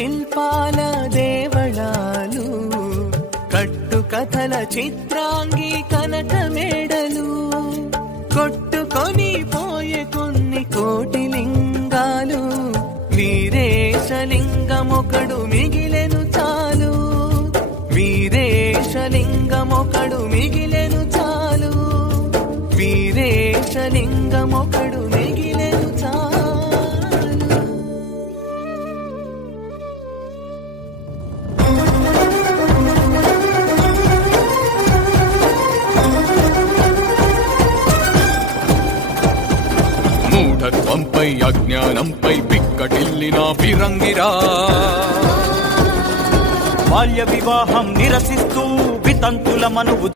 శిల్పాల దేవళాలు, కట్టు కథల చిత్రాంగి కనక మేడలు, కొట్టుకొని పోయే కొన్ని కోటి లింగాలు, వీరేశలింగమొకడు మిగిలెను చాలు, వీరేశలింగమొకడు మిగిలెను చాలు, వీరేశలింగమొకడు మిగిలెను చాలు. మూఢత్వంపై అజ్ఞానంపై పిక్కటిల్లిన ఫిరంగిరా, బాల్య వివాహం నిరసిస్తూ వితంతుల మనువు